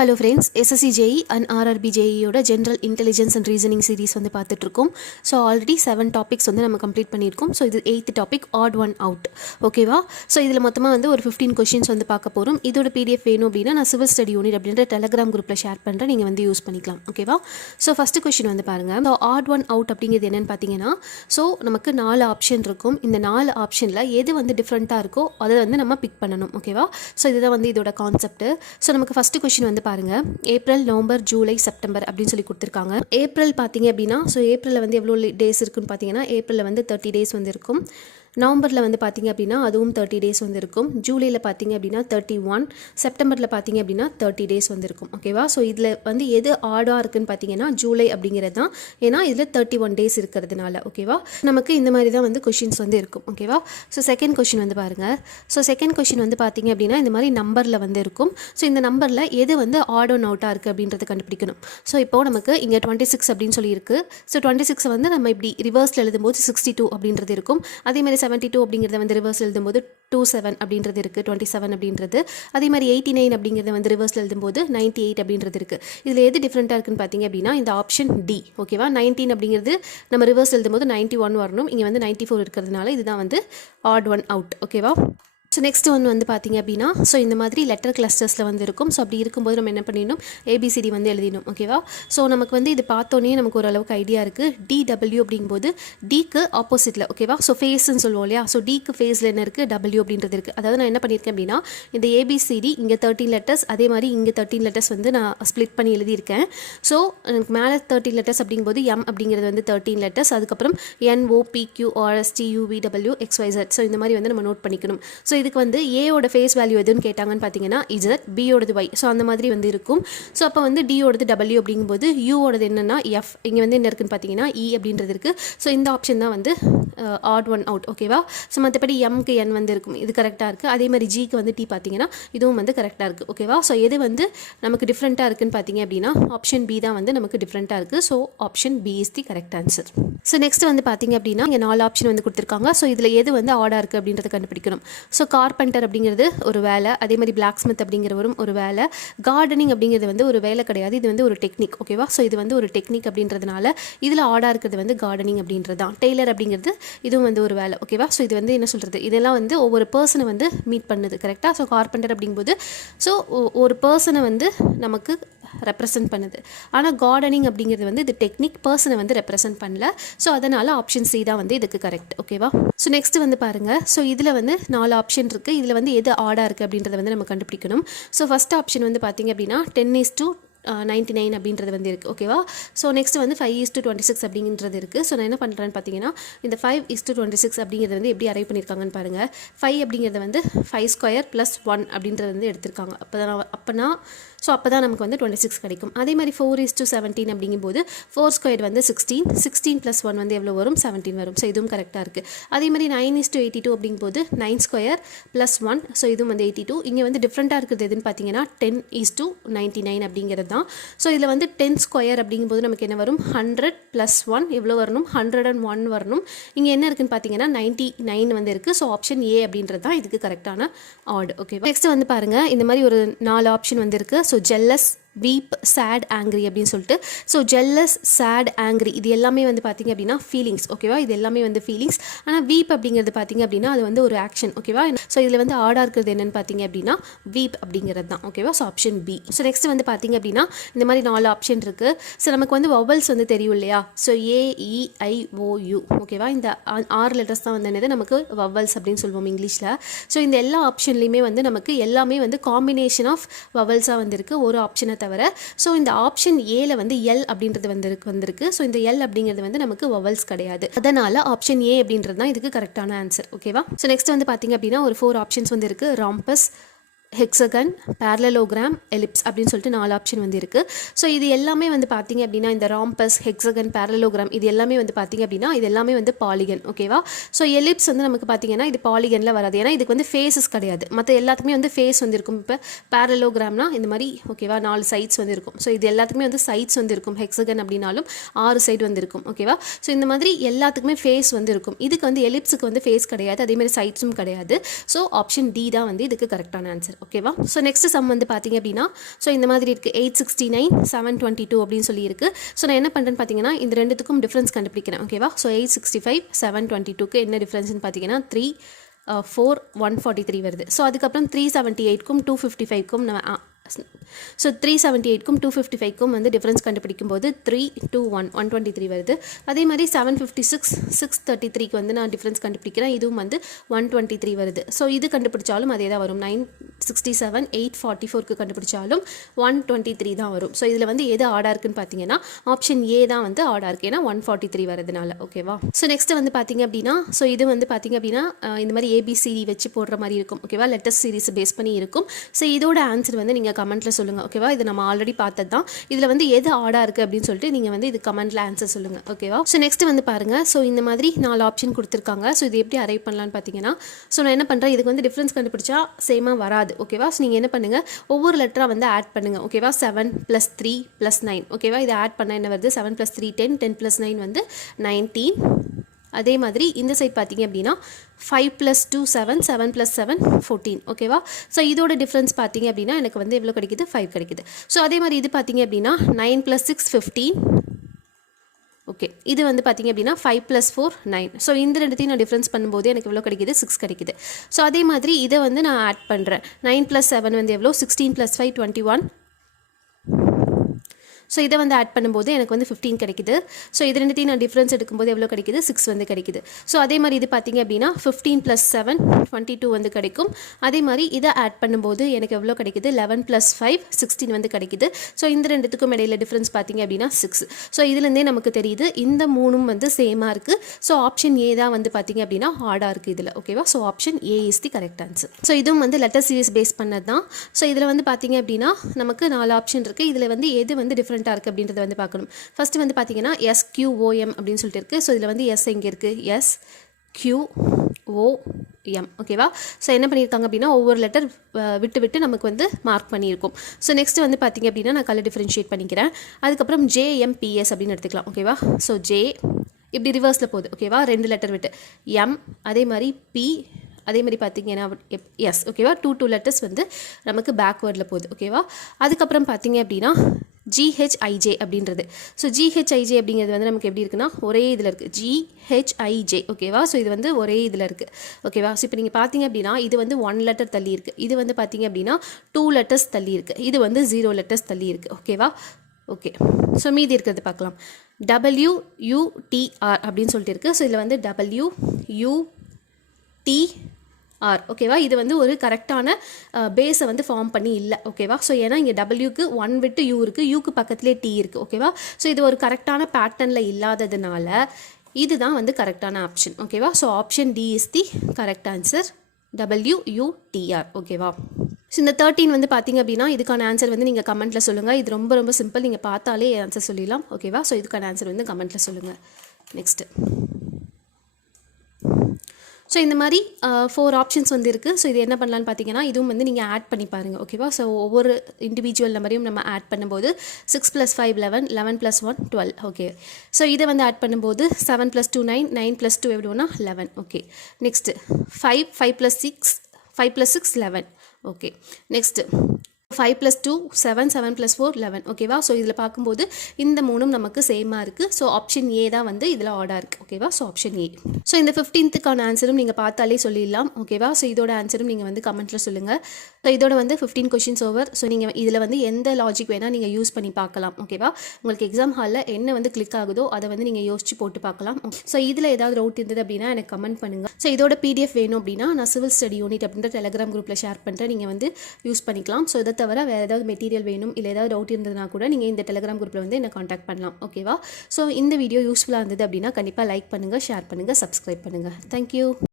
Hello friends, SSC JE and RRB JE யோட General Intelligence and Reasoning series வந்து பார்த்துட்டு இருக்கோம். ஸோ ஆல்ரெடி 7 டாபிக்ஸ் வந்து நம்ம கம்ப்ளீட் பண்ணியிருக்கோம். ஸோ இது 8th topic odd one out. ஓகேவா? ஸோ இதில் மொத்தமாக வந்து ஒரு 15 கொஷின்ஸ் வந்து பார்க்க போகிறோம். இதோட PDF வேணும் அப்படின்னா நான் சிவில் ஸ்டடி யூனிட் அப்படின்ற டெலகிராம் குரூப்பில் ஷேர் பண்ணுறேன். நீங்கள் வந்து யூஸ் பண்ணிக்கலாம். ஓகேவா? ஸோ ஃபஸ்ட்டு கொஷின் வந்து பாருங்கள். ஸோ ஆட் ஒன் அவுட் அப்படிங்கிறது என்னென்னு பார்த்தீங்கன்னா, ஸோ நமக்கு 4 ஆப்ஷன் இருக்கும். இந்த 4 ஆப்ஷனில் எது வந்து டிஃப்ரெண்ட்டாக இருக்கோ அதை வந்து நம்ம பிக் பண்ணணும். ஓகேவா? ஸோ இதுதான் வந்து இதோட கான்செப்ட். ஸோ நமக்கு ஃபஸ்ட்டு கொஷின் வந்து பாருங்க, ஏப்ரல், நவம்பர், ஜூலை, செப்டம்பர் அப்படின்னு சொல்லி கொடுத்துருக்காங்க. ஏப்ரல் பார்த்தீங்க அப்படின்னா, ஸோ ஏப்ரலில் வந்து எவ்வளோ டேஸ் இருக்குன்னு பார்த்தீங்கன்னா, ஏப்ரலில் வந்து 30 டேஸ் வந்து இருக்கும். நவம்பரில் வந்து பார்த்திங்க அப்படின்னா அதுவும் 30 டேஸ் வந்து இருக்கும். ஜூலையில் பார்த்திங்க அப்படின்னா 31, செப்டம்பரில் பார்த்திங்க அப்படின்னா 30 டேஸ் வந்து இருக்கும். ஓகேவா? ஸோ இதில் வந்து எது ஆடாக இருக்குதுன்னு பார்த்தீங்கன்னா ஜூலை அப்படிங்கிறது தான். ஏன்னா இதில் 31 டேஸ் இருக்கிறதுனால. ஓகேவா? நமக்கு இந்த மாதிரி தான் வந்து கொஷின்ஸ் வந்து இருக்கும். ஓகேவா? ஸோ செகண்ட் கொஷின் வந்து பாருங்கள். ஸோ செகண்ட் கொஷின் வந்து பார்த்திங்க அப்படின்னா இந்த மாதிரி நம்பரில் வந்து இருக்கும். ஸோ இந்த நம்பரில் எது வந்து ஆட் ஒன் அவுட்டாக இருக்குது அப்படின்றத கண்டுபிடிக்கணும். ஸோ இப்போது நமக்கு இங்கே 26 அப்படின்னு சொல்லியிருக்கு. ஸோ 26 வந்து நம்ம இப்படி ரிவர்ஸில் எழுதும்போது 62 அப்படின்றது இருக்கும். அதேமாதிரி 72 அப்படிங்கிறத வந்து ரிவர்ஸ் எழுதும்போது 27 அப்படின்றது இருக்குது, 27 அப்படின்றது. அதே மாதிரி 89 அப்படிங்கிறத வந்து ரிவர்ஸ் எழுதும்போது 98 அப்படின்றது இருக்குது. இதில் எது டிஃப்ரெண்ட்டாக இருக்குன்னு பார்த்தீங்க அப்படின்னா இந்த ஆப்ஷன் டி. ஓகேவா? 19 அப்படிங்கிறது நம்ம ரிவர்ஸ் எழுதும்போது 91 வரணும். இங்கே வந்து 94 இருக்கிறதுனால இதுதான் வந்து ஆட் ஒன் அவுட். ஓகேவா? ஸோ நெக்ஸ்ட் ஒன் வந்து பார்த்திங்க அப்படின்னா, ஸோ இந்த மாதிரி லெட்டர் கிளஸ்டர்ஸில் வந்து இருக்கும். ஸோ அப்படி இருக்கும்போது நம்ம என்ன பண்ணிடணும், ஏபிசிடி வந்து எழுதிடணும். ஓகேவா? ஸோ நமக்கு வந்து இது பார்த்தோன்னே நமக்கு ஓரளவுக்கு ஐடியா இருக்குது. டிடபிள்யூ அப்படிங்கும்போது டிக்கு ஆப்போசிட்டில். ஓகேவா? ஸோ ஃபேஸ்ன்னு சொல்லுவோம் இல்லையா? ஸோ டிக்கு ஃபேஸில் என்ன இருக்குது, டபிள்யூ அப்படின்றது இருக்குது. அதாவது நான் என்ன பண்ணியிருக்கேன் அப்படின்னா, இந்த ஏபிசிடி இங்கே 13 லெட்டர்ஸ், அதே மாதிரி இங்கே 13 லெட்டர்ஸ் வந்து நான் ஸ்ப்ளிட் பண்ணி எழுதியிருக்கேன். ஸோ எனக்கு மேலே 13 லெட்டர்ஸ் அப்படிங்கும்போது எம் அப்படிங்கிறது வந்து 13 லெட்டர்ஸ், அதுக்கப்புறம் NOPQRSTUVW XYZ. ஸோ இந்த மாதிரி வந்து நம்ம நோட் பண்ணிக்கணும். ஸோ இதுக்கு வந்து ஏயோட ஃபேஸ் வேல்யூ எதுன்னு கேட்டாங்கன்னு பார்த்தீங்கன்னா இசட், பியோடது ஒய். ஸோ அந்த மாதிரி வந்து இருக்கும். ஸோ அப்போ வந்து டியோடது டபிள்யூ அப்படிங்கும்போது யூவோடது என்னென்னா எஃப். இங்கே வந்து என்ன இருக்குன்னு பார்த்தீங்கன்னா இ அப்படின்றது இருக்குது. ஸோ இந்த ஆப்ஷன் தான் வந்து ஆட் ஒன் அவுட். ஓகேவா? ஸோ மற்றபடி எம்க்கு என் வந்து இருக்கும், இது கரெக்டாக இருக்குது. அதே மாதிரி ஜிக்கு வந்து டி பார்த்தீங்கன்னா இதுவும் வந்து கரெக்டாக இருக்குது. ஓகேவா? ஸோ எது வந்து நமக்கு டிஃப்ரெண்ட்டாக இருக்குன்னு பார்த்தீங்க அப்படின்னா ஆப்ஷன் பி தான் வந்து நமக்கு டிஃப்ரெண்ட்டாக இருக்குது. So option B is the correct answer. So next வந்து பார்த்தீங்க அப்படின்னா இங்கே 4 ஆப்ஷன் வந்து கொடுத்துருக்காங்க. ஸோ இதில் எது வந்து ஆடாக இருக்குது அப்படின்றத கண்டுபிடிக்கணும். ஸோ கார்பெண்டர் அப்படிங்கிறது ஒரு வேலை, அதே மாதிரி பிளாக் ஸ்மித் அப்படிங்கிறவரும் ஒரு வேலை. கார்டனிங் அப்படிங்கிறது வந்து ஒரு வேலை கிடையாது, இது வந்து ஒரு டெக்னிக். ஓகேவா? ஸோ இது வந்து ஒரு டெக்னிக் அப்படின்றதுனால இதில் ஆடாக இருக்கிறது வந்து கார்டனிங் அப்படின்றது தான். டெய்லர் அப்படிங்கிறது இதுவும் வந்து ஒரு வேலை. ஓகேவா? ஸோ இது வந்து என்ன சொல்கிறது, இதெல்லாம் வந்து ஒவ்வொரு பர்சனை வந்து மீட் பண்ணுது. கரெக்டாக? ஸோ கார்பெண்டர் அப்படிங்கும்போது ஸோ ஒரு பர்சனை வந்து நமக்கு ரெப்ரசன்ட் பண்ணுது. ஆனால் கார்டனிங் அப்படிங்கிறது வந்து இது டெக்னிக், பர்சனை வந்து ரெப்ரசன்ட் பண்ணல. ஸோ அதனால் ஆப்ஷன் சி தான் வந்து இதுக்கு கரெக்ட். ஓகேவா? ஸோ நெக்ஸ்ட் வந்து பாருங்கள். ஸோ இதில் வந்து 4 ஆப்ஷன் இருக்குது. இதில் வந்து எது ஆடாக இருக்குது அப்படின்றத வந்து நம்ம கண்டுபிடிக்கணும். ஸோ ஃபஸ்ட் ஆப்ஷன் வந்து பார்த்திங்க அப்படின்னா 10:99 அப்படின்றது வந்து இருக்குது. ஓகேவா? ஸோ நெக்ஸ்ட் வந்து 5:26 அப்படின்றது இருக்குது. ஸோ நான் என்ன பண்ணுறேன்னு பார்த்தீங்கன்னா இந்த 5:26 அப்படிங்கிறது வந்து எப்படி அரைவ் பண்ணியிருக்காங்கன்னு பாருங்கள். 5 அப்படிங்கிறது வந்து 5 ஸ்கொயர் + 1 அப்படின்றது வந்து எடுத்திருக்காங்க. அப்போ தான் நமக்கு வந்து 26 கிடைக்கும். அதே மாதிரி 4:17 அப்படிங்கும்போது 4 ஸ்கொயர் வந்து 16, 16 + 1 வந்து எவ்வளோ வரும், 17 வரும். ஸோ இதுவும் கரெக்டாக இருக்குது. அதே மாதிரி 9:82 அப்படிங்கும்போது 9 ஸ்கொயர் + 1, ஸோ இதுவும் வந்து 82. இங்கே வந்து டிஃப்ரெண்ட்டாக இருக்குது எதுன்னு பார்த்தீங்கன்னா 10:99 அப்படிங்கிறது தான். ஸோ இதில் வந்து 10 ஸ்கொயர் அப்படிங்கும்போது நமக்கு என்ன வரும், 100 + 1 எவ்வளோ வரணும், 101 வரணும். இங்கே என்ன இருக்குன்னு பார்த்தீங்கன்னா 99 வந்து இருக்குது. ஸோ ஆப்ஷன் ஏ அப்படின்றது தான் இதுக்கு கரெக்டான ஆட். ஓகே, நெக்ஸ்ட் வந்து பாருங்கள். இந்த மாதிரி ஒரு 4 ஆப்ஷன் வந்து இருக்குது. ஸோ ஜெல்லஸ், வீப், சேட், ஆங்க்ரி அப்படின்னு சொல்லிட்டு. ஸோ ஜெல்லஸ், சேட், ஆங்க்ரி இது எல்லாமே வந்து பார்த்திங்க அப்படின்னா ஃபீலிங்ஸ். ஓகேவா? இது எல்லாமே வந்து ஃபீலிங்ஸ். ஆனால் வீப் அப்படிங்கிறது பார்த்திங்க அப்படின்னா அது வந்து ஒரு ஆக்ஷன். ஓகேவா? ஸோ இதில் வந்து ஆடாக இருக்கிறது என்னென்னு பார்த்தீங்க அப்படின்னா வீப் அப்படிங்கிறது தான். ஓகேவா? So option B. So next வந்து பார்த்திங்க அப்படின்னா இந்த மாதிரி 4 ஆப்ஷன் இருக்குது. ஸோ நமக்கு வந்து வவல்ஸ் வந்து தெரியும் இல்லையா? So AEIOU. ஓகேவா? இந்த 6 லெட்டர்ஸ் தான் வந்து என்னது நமக்கு வவல்ஸ் அப்படின்னு சொல்லுவோம் இங்கிலீஷில். ஸோ இந்த எல்லா ஆப்ஷன்லையுமே வந்து நமக்கு எல்லாமே வந்து காம்பினேஷன் ஆஃப் வவல்ஸாக வந்திருக்கு, ஒரு ஆப்ஷனை தவிர. ஸோ இந்த ஆப்ஷன் ஏல வந்து எல் அப்படின்றது வந்திருக்கு. ஸோ இந்த எல் அப்படிங்கிறது வந்து நமக்கு வவல்ஸ் கிடையாது. அதனால ஆப்ஷன் ஏ அப்படின்றது தான் இதுக்கு கரெக்டான ஆன்சர். ஓகேவா? ஸோ நெக்ஸ்ட் வந்து பார்த்தீங்க அப்படின்னா ஒரு 4 ஆப்ஷன்ஸ் வந்து இருக்குது. ராம்பஸ், ஹெக்ஸகன், பேரலோகிராம், எலிப்ஸ் அப்படின்னு சொல்லிட்டு 4 ஆப்ஷன் வந்து இருக்குது. ஸோ இது எல்லாமே வந்து பார்த்திங்க அப்படின்னா இந்த ராம்பஸ், ஹெக்ஸகன், பேரலோகிராம் இது எல்லாமே வந்து பார்த்திங்க அப்படின்னா இது எல்லாமே வந்து பாலிகன். ஓகேவா? ஸோ எலிப்ஸ் வந்து நமக்கு பார்த்திங்கன்னா இது பாலிகனில் வராது, ஏன்னா இதுக்கு வந்து ஃபேஸஸ் கிடையாது. மற்ற எல்லாத்துக்குமே வந்து ஃபேஸ் வந்து இருக்கும். இப்போ பேரலோகிராம்னா இந்த மாதிரி ஓகேவா 4 சைட்ஸ் வந்து இருக்கும். ஸோ இது எல்லாத்துக்குமே வந்து சைட்ஸ் வந்து இருக்கும். ஹெக்ஸகன் அப்படின்னாலும் 6 சைடு வந்து இருக்கும். ஓகேவா? ஸோ இந்த மாதிரி எல்லாத்துக்குமே ஃபேஸ் வந்து இருக்கும். இதுக்கு வந்து எலிப்ஸுக்கு வந்து ஃபேஸ் கிடையாது, அதே மாதிரி சைட்ஸும் கிடையாது. ஸோ ஆப்ஷன் டி தான் வந்து இதுக்கு கரெக்டான ஆன்சர். ஓகேவா. ஸோ நெக்ஸ்ட் சம் வந்து பார்த்தீங்க அப்படின்னா ஸோ இந்த மாதிரி இருக்குது 869 722 அப்படின்னு சொல்லி இருக்குது. ஸோ நான் என்ன பண்ணுறேன்னு பார்த்தீங்கன்னா இந்த ரெண்டுத்துக்கும் டிஃப்ரென்ஸ் கண்டுபிடிக்கிறேன். ஓகேவா. ஸோ 865 722க்கு என்ன டிஃப்ரென்ஸ்னு பார்த்தீங்கன்னா 3 4 143 வருது. ஸோ அதுக்கப்புறம் 378க்கும் 255க்கும் நம்ம ஸோ 378க்கும் 255க்கும் வந்து டிஃப்ரென்ஸ் கண்டுபிடிக்கும் போது 3 2 1 123 வருது. அதே மாதிரி 756 633க்கு வந்து நான் டிஃப்ரென்ஸ் கண்டுபிடிக்கிறேன். இதுவும் வந்து 123 வருது. ஸோ இது கண்டுபிடிச்சாலும் அதே தான் வரும். 967 844க்கு கண்டுபிடிச்சாலும் 123 தான் வரும். ஸோ இதில் வந்து எது ஆடாக இருக்குன்னு பார்த்தீங்கன்னா ஆப்ஷன் ஏ தான் வந்து ஆடாக இருக்குது. ஏன்னா 143 வரதுனால. ஓகேவா. ஸோ நெக்ஸ்ட் வந்து பார்த்தீங்க அப்படின்னா ஸோ இது வந்து பார்த்தீங்க அப்படின்னா இந்த மாதிரி ஏபிசிடி வச்சு போடுற மாதிரி இருக்கும். ஓகேவா. லெட்டர் சீரிஸ் பேஸ் பண்ணி இருக்கும். ஸோ இதோட ஆன்சர் வந்து நீங்கள் கமெண்ட்டில் சொல்லுங்கள். ஓகேவா. இது நம்ம ஆல்ரெடி பார்த்தது தான். இதில் வந்து எது ஆடாக இருக்குது அப்படின்னு சொல்லிட்டு நீங்கள் வந்து இது கமெண்ட்டில் ஆன்சர் சொல்லுங்கள். ஓகேவா. ஸோ நெக்ஸ்ட் வந்து பாருங்கள். ஸோ இந்த மாதிரி 4 ஆப்ஷன் கொடுத்துருக்காங்க. ஸோ இது எப்படி அரைவ் பண்ணலான்னு பார்த்தீங்கன்னா ஸோ நான் என்ன பண்ணுறேன் இதுக்கு வந்து டிஃப்ரென்ஸ் கண்டுபிடிச்சா சேமாக வராது. ஓகேவா. ஸோ நீங்கள் என்ன பண்ணுங்கள் ஒவ்வொரு லெட்டராக வந்து ஆட் பண்ணுங்கள். ஓகேவா. 7 + 3 + 9. ஓகேவா. இதை ஆட் பண்ணால் என்ன வருது 7 + 3 10 10 + 9 வந்து 19. அதே மாதிரி இந்த சைட் பார்த்தீங்க அப்படின்னா 5 + 2 7 7 + 7 14. ஓகேவா. ஸோ இதோட டிஃப்ரென்ஸ் பார்த்தீங்க அப்படின்னா எனக்கு வந்து எவ்வளோ கிடைக்குது 5 கிடைக்குது. ஸோ அதே மாதிரி இது பார்த்தீங்க அப்படின்னா 9 + 6 15. ஓகே. இது வந்து பார்த்தீங்க அப்படின்னா 5 + 4 9. ஸோ இந்த ரெண்டுத்தையும் நான் டிஃப்ரென்ஸ் பண்ணும்போது எனக்கு எவ்வளோ கிடைக்குது 6 கிடைக்குது. ஸோ அதே மாதிரி இதை வந்து நான் ஆட் பண்ணுறேன். 9 + 7 வந்து எவ்வளோ 16 + 5 21. ஸோ இதை வந்து ஆட் பண்ணும்போது எனக்கு வந்து 15 கிடைக்குது. ஸோ இது ரெண்டுத்தையும் நான் டிஃப்ரென்ஸ் எடுக்கும்போது எவ்வளோ கிடைக்குது 6 வந்து கிடைக்குது. ஸோ அதே மாதிரி இது பார்த்தீங்க அப்படின்னா 15 + 7 22 வந்து கிடைக்கும். அதே மாதிரி இதை ஆட் பண்ணும்போது எனக்கு எவ்வளோ கிடைக்குது 11 + 5 16 வந்து கிடைக்குது. ஸோ இந்த ரெண்டுத்துக்கும் இடையில டிஃப்ரென்ஸ் பார்த்தீங்க அப்படின்னா 6. ஸோ இதுலேருந்தே நமக்கு தெரியுது இந்த மூணும் வந்து சேமாக இருக்குது. ஸோ ஆப்ஷன் ஏ தான் வந்து பார்த்தீங்க அப்படின்னா ஹார்டாக இருக்குது இதில். ஓகேவா. So option A is the correct answer. So இதுவும் வந்து லெட்டர் சீரிஸ் பேஸ் பண்ணது தான். ஸோ இதில் வந்து பார்த்தீங்க அப்படின்னா நமக்கு 4 ஆப்ஷன் இருக்குது. இதில் வந்து எது வந்து டிஃப்ரெண்ட் இருக்குது அப்படின்றத வந்து பார்க்கணும். ஃபர்ஸ்ட் வந்து பார்த்தீங்கன்னா SQOM அப்படின்னு சொல்லிட்டு இருக்குது. ஸோ இதில் வந்து எஸ் எங்கே இருக்குது SQOM. ஓகேவா. ஸோ என்ன பண்ணியிருக்காங்க அப்படின்னா ஒவ்வொரு லெட்டர் விட்டு விட்டு நமக்கு வந்து மார்க் பண்ணியிருக்கும். ஸோ நெக்ஸ்ட் வந்து பார்த்தீங்க அப்படின்னா நான் கலர் டிஃப்ரென்ஷியேட் பண்ணிக்கிறேன். அதுக்கப்புறம் JMPS அப்படின்னு எடுத்துக்கலாம். ஓகேவா. ஸோ J இப்படி ரிவர்ஸில் போகுது. ஓகேவா. 2 லெட்டர் விட்டு M அதே மாதிரி P அதே மாதிரி பார்த்தீங்கன்னா எஸ். ஓகேவா. 2 லெட்டர்ஸ் வந்து நமக்கு பேக்வேர்டில் போகுது. ஓகேவா. அதுக்கப்புறம் பார்த்தீங்க அப்படின்னா GHIJ அப்படின்றது. ஸோ GHIJ அப்படிங்கிறது வந்து நமக்கு எப்படி இருக்குன்னா ஒரே இதில் இருக்குது GHIJ. ஓகேவா. ஸோ இது வந்து ஒரே இதில் இருக்குது. ஓகேவா. ஸோ இப்போ நீங்கள் பார்த்தீங்க அப்படின்னா இது வந்து 1 லெட்டர் தள்ளி இருக்குது. இது வந்து பார்த்தீங்க அப்படின்னா 2 லெட்டர்ஸ் தள்ளி இருக்குது. இது வந்து 0 லெட்டர்ஸ் தள்ளி இருக்குது. ஓகேவா. ஓகே. ஸோ மீதி இருக்கிறது பார்க்கலாம். WUTR அப்படின்னு சொல்லிட்டு இருக்குது. ஸோ இதில் வந்து WUTR. ஓகேவா. இது வந்து ஒரு கரெக்டான பேஸை வந்து ஃபார்ம் பண்ணி இல்லை. ஓகேவா. ஸோ ஏன்னா இங்கே டபிள்யூக்கு 1 விட்டு யூ இருக்குது, யூக்கு பக்கத்துலேயே டி இருக்குது. ஓகேவா. ஸோ இது ஒரு கரெக்டான பேட்டர்னில் இல்லாததுனால இதுதான் வந்து கரெக்டான ஆப்ஷன். ஓகேவா. So option D is the correct answer WUTR. ஓகேவா. ஸோ இந்த 13 வந்து பார்த்தீங்க அப்படின்னா இதுக்கான ஆன்சர் வந்து நீங்கள் கமெண்ட்டில் சொல்லுங்கள். இது ரொம்ப ரொம்ப சிம்பிள். நீங்கள் பார்த்தாலே ஆன்சர் சொல்லிடலாம். ஓகேவா. ஸோ இதுக்கான ஆன்சர் வந்து கமெண்ட்டில் சொல்லுங்கள். நெக்ஸ்ட்டு ஸோ இந்த மாதிரி 4 ஆப்ஷன்ஸ் வந்து இருக்குது. ஸோ இது என்ன பண்ணலான்னு பார்த்தீங்கன்னா இதுவும் வந்து நீங்கள் ஆட் பண்ணி பாருங்கள். ஓகேவா. ஸோ ஒவ்வொரு இண்டிவிஜுவல் நம்பரையும் நம்ம ஆட் பண்ணும்போது 6 + 5 11 11 + 1 12. ஓகே. ஸோ இதை வந்து ஆட் பண்ணும்போது 7 + 2 9 9 + 2 எவ்வளோனா 11. ஓகே. நெக்ஸ்ட்டு 5 + 6 11. ஓகே. நெக்ஸ்ட்டு 5 + 2 7 7 + 4 11. ஓகேவா. ஸோ இதில் பார்க்கும்போது இந்த மூணும் நமக்கு சேமாக இருக்குது. ஸோ ஆப்ஷன் ஏ தான் வந்து இதில் ஆர்டாக இருக்குது. ஓகேவா. So option A. ஸோ இந்த 15க்கான ஆன்சரும் நீங்கள் பார்த்தாலே சொல்லிடலாம். ஓகேவா. ஸோ இதோட ஆன்சரும் நீங்கள் வந்து கமெண்ட்டில் சொல்லுங்கள். ஸோ இதோட வந்து 15 கொஷின்ஸ் ஓவர். ஸோ நீங்கள் இதில் வந்து எந்த லாஜிக் வேணால் நீங்கள் யூஸ் பண்ணி பார்க்கலாம். ஓகேவா. உங்களுக்கு எக்ஸாம் ஹாலில் என்ன வந்து கிளிக் ஆகுதோ அதை வந்து நீங்கள் யோசிச்சு போட்டு பார்க்கலாம். ஸோ இதில் ஏதாவது டவுட் இருந்தது அப்படின்னா எனக்கு கமெண்ட் பண்ணுங்கள். ஸோ இதோட PDF வேணும் அப்படின்னா நான் சிவில் ஸ்டடி யூனிட் அப்படின்ற டெலிகிராம் குரூப்பில் ஷேர் பண்ணுறேன். நீங்கள் வந்து யூஸ் பண்ணிக்கலாம். ஸோ இதை தவிர வேறு ஏதாவது மெட்டீரியல் வேணும் இல்லை ஏதாவது டவுட் இருந்ததுனா கூட நீங்கள் இந்த டெலிகிராம் குரூப்பில் வந்து என்ன காண்டாக்ட் பண்ணலாம். ஓகேவா. ஸோ இந்த வீடியோ யூஸ்ஃபுல்லாக இருந்தது அப்படின்னா கண்டிப்பாக லைக் பண்ணுங்கள், ஷேர் பண்ணுங்கள், சப்ஸ்கிரைப் பண்ணுங்கள். தேங்க்யூ.